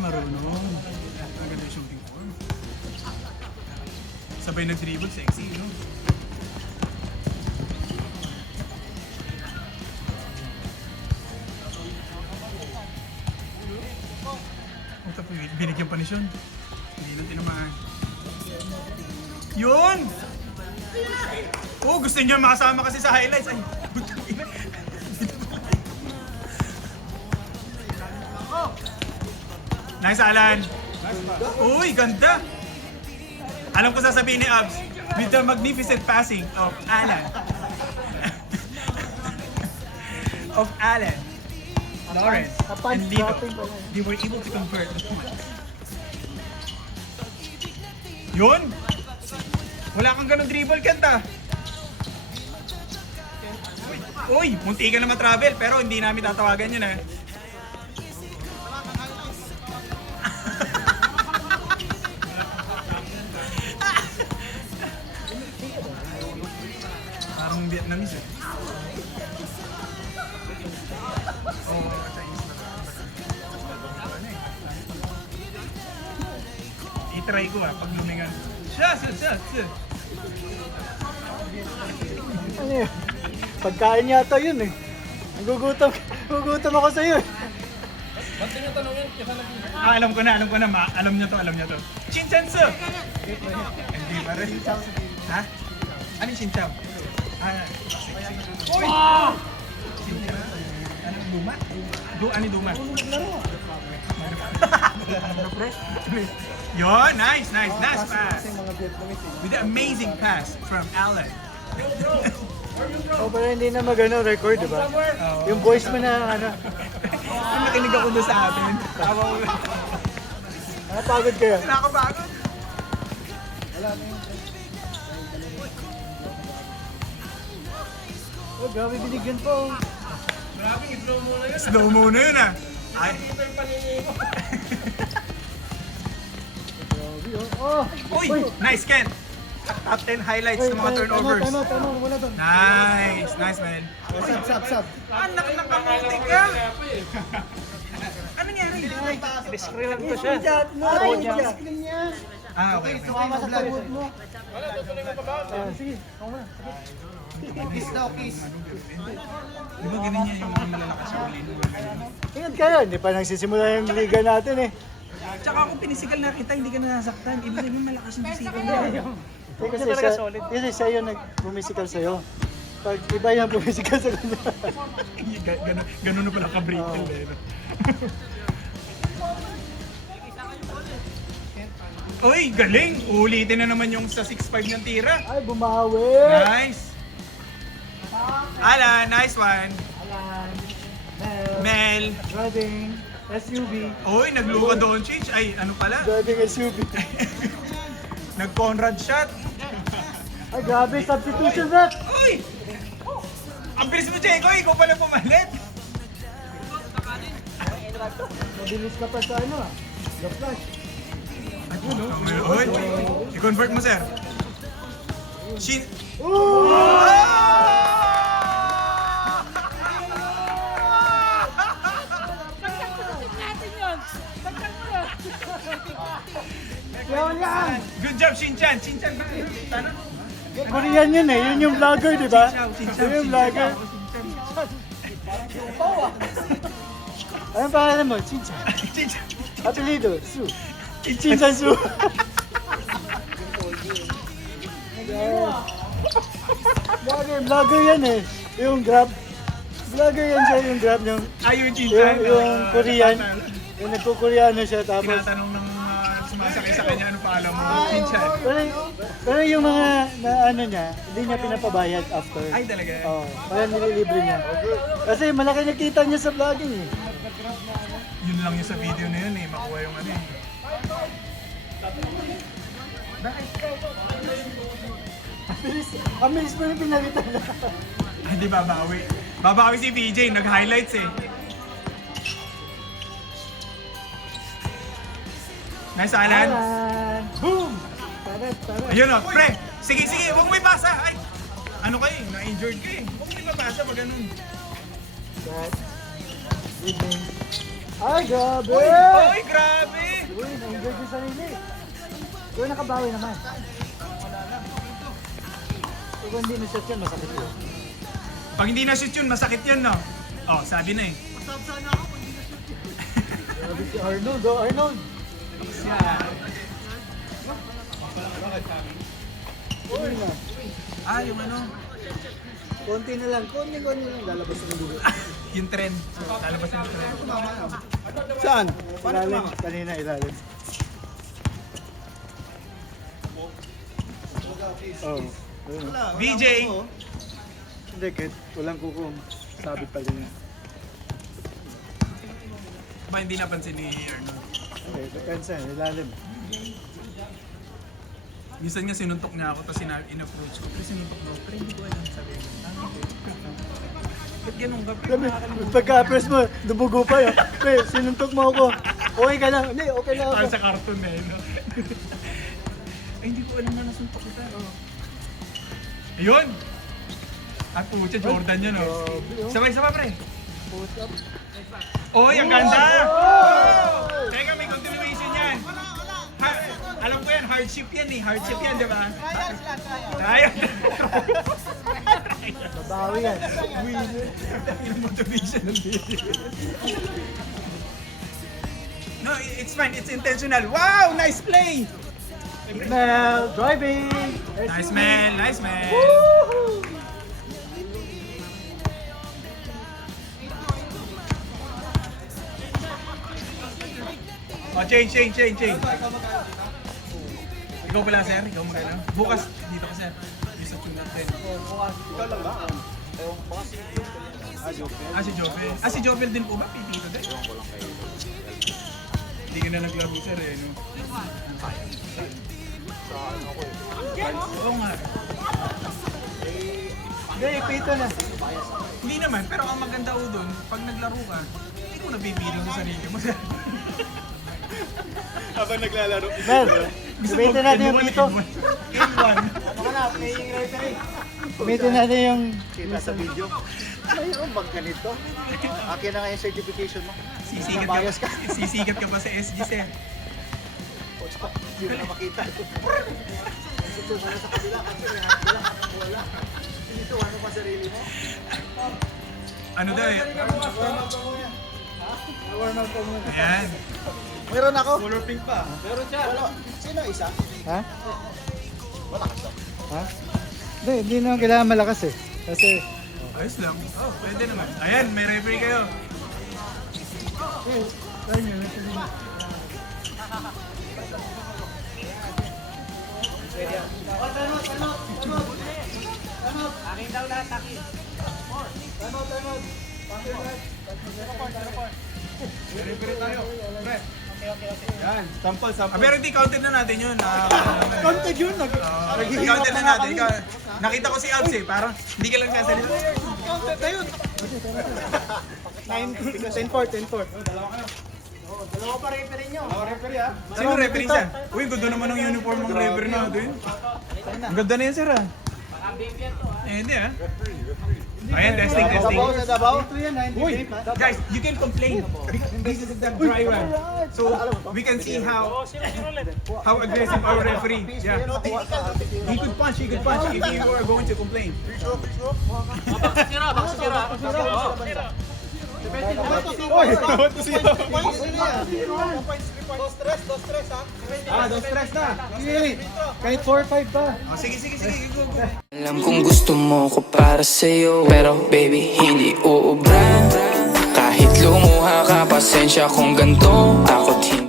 marunong. Maganda yung shooting form. Sabay nag-dribble, sexy, no? Ito po, binigyan pa ni Sean. Hindi lang tinamaan. Yun! Oh, gusto niya makasama kasi sa highlights. Ay, putang ina. Nice, Alan. Uy, ganda. Alam ko sasabihin ni Abs, with the magnificent passing of Alan. Of Alan. Lawrence and Lino. They were able to convert the point. Yun! Wala kang ganun dribble, Kenta. Uy, munti ka na ma-travel, pero hindi namin tatawagan yun, eh. Parang Vietnamese, eh. Oh, Chinese na. I-try ko, pag lumingan. Siya. Ano yun? Pagkain yata yun eh. Gugutom ako sa'yo eh. Ba't tinatanongin? Alam ko na. Alam niyo to. Shinsensu! Hindi pa rin. Ha? Ano yung Shinchao? Uy! Shinchao? Ano, Duma? Ano yung Duma? Yun, nice pass. With the amazing pass from Alan. O pala hindi na record, diba? Yung voice mo na ano. Ang nakinig ako doon sa atin. Napagod kayo. Nakakapagod. Oh, grabe binigyan po. Grabe, i-blow mo na yun. Slow muna yun, ah. Ay. Ito yung paningin ko. Oh! Uy, nice, Ken. Top 10 highlights ng mga turnovers. Tama, wala doon. Nice, man. Sab. Anak ng kamuti ka. Ano nangyari? Screen ko siya. Screen niya. Ah, okay. Sumama sa tuhod mo. Wala, tutuloy mo pa ba? Sige, ako na. Kiss daw, kiss. Di ba ganun yan yung mga malalakas yung uli? Ingat kayo, hindi pa nagsisimula yung liga natin eh. Tsaka kung pinisigal na kita, hindi ka nasaktan. Ibig sabihin malakas yung physical niya. Kasi sa'yo nag-pumisikal sa'yo. Pag iba yung pumisikal sa kanya. Ganun na pala ka-brittle eh. Uy, galing! Ulitin na naman yung sa 6'5 ng tira. Ay, bumawi! Nice! Alan, nice one! Alan, Mel! driving, SUV. Uy, nag-Luka Doncic. Ay, ano pala? Driving SUV. Nag-Conrad shot. Ay, grabe, substitution rep! Uy! Ang bilis mo, Checo. Ikaw pala pumalit. Mabilis ka pa sa ano ah. The flash. Uy, i-convert mo, sir. Shin... Ooh! Yan! Good job, Shinchan. Shinchan ba? Ano? Korean yun eh, yun yung vlogger, di ba? Shinchan. Yun yung vlogger. Anong pangalan mo? Chinchan. Shinchan. Apelido, Su. Chinchan Su. Vlogger yan eh. Yung Grab. Vlogger yan siya, yung Grab yung Ayun, Shinchan. yung Korean. Yung nagko-Koreano siya tapos. Tinatanong ng mga sumasakay sa kanya, ano pa alam mo? Shinchan. Pero yung mga na ano niya, hindi niya pinapabayad after. Ay, talaga? Oo, parang nililibre niya. Kasi malaki nakita niya sa vlogging eh. Yun lang yung sa video na yun eh. Makuha yung ano eh. Ang bilis mo yung pinalitan na. Ah, di babawi. Babawi si PJ. Nag-highlights eh. Nice, Alan. Boom! Tara. Ayun o, pre! Sige, huwag mo ipasa! Ay! Ano kayo? Na-injured ka eh. Huwag mo ipasa pag ganun. That evening. Ay, grabe! Uy, grabe! Uy, na-enjoy yung sarili. Uy, nakabawi naman. Kung hindi na-shot yan, masakit yun. Pag hindi na-shoot yun, masakit yun, no? Oh, sabi na eh. Grabe si Arnold, oh Arnold! Uy na. Ah, yung ano? Konti na lang, konti lang. Lalabas na ng dugo. Yung trend. Lalabas yung trend. Saan? Ilalim. Kanina ilalim. Oh. Ayun. VJ! Hindi, kahit walang kukum. Sabit pa rin. Ba hindi napansin ni Arnold? Okay, depensa yan. Ilalim. Minsan nga sinuntok niya ako, tapos in-approach ko. Pero sinuntok mo, pero hindi ko alam sabi ko. Ba't ganun ka? Sabi, pagka-press mo, dumugo pa yun. Pre, sinuntok mo ako. Okay ka lang. Hindi, okay lang ako. Parang sa cartoon eh, no? Ay, hindi ko alam na nasuntok kita. Ayun! At pucha, Jordan yun, oh. Sabay-sabay, pre. Push up. Oy, ang ganda! Teka, may continuation yan. Alam ko yan, hardship yan eh. Hardship yan, di ba? Kaya. Babawi yan. Yung motivation ng video. No, it's fine. It's intentional. Wow! Nice play! Mel, driving! Nice man, nice man. Woohoo! Oh, change. Ikaw pala, sir. Ikaw magkano. Bukas, dito ka, sir. Isa tune natin. Ikaw lang ba? Ewan ko kasi. Si Jopel. Si Jopel din po ba? Pipito din? Hindi ka na naglaro, sir, eh, no? Oo nga. Hindi, pito na. Hindi naman, pero ang maganda ko doon, pag naglaro ka, hindi ko nabibiling sa sarili mo, sir. Habang naglalaro. Mel, gamitin natin yung pito. In-one. Baka na, playing referee. Gamitin natin yung... Kita sa video. Mayroon bang ganito? Akin na nga yung certification mo. Sisikat ka pa sa SG, sir. Hindi mo na makita. Ito na sa kabila kasi wala. Dito, ano pa sarili mo? Ano daw eh? Warm up ko muna. Ayan. Meron ako. Color pink pa. Meron siya. Sino isa? Ha? Malakas ako. Ha? Hindi naman kailangan malakas eh. Kasi... Ayos lang. Oh, pwede naman. Ayan, may referee kayo. Yan, sample. Pero hindi counted na natin yun. Counted yun! Counted na natin. Nakita ko si Abs eh. Parang hindi ka lang sasalita. Counted na yun! 10-4. Dalawa pa referee nyo. Referee ha. Sino referee siya? Uy, ganda naman ang uniform ng referee natin. Ang ganda na yan, sir ah. Hindi ah. Ayan, testing. Sa Davao? Uy, guys, you can complain. This is the dry run. So, we can see how aggressive our referee. Yeah. He could punch if you were going to complain. Oy! Dos stress ha? Kahit 4-5 pa. Oh, sige, go. Alam kong gusto mo ko para sa'yo, pero baby hindi uubra. Kahit lumuha ka, pasensya kung ganito. Takot hindi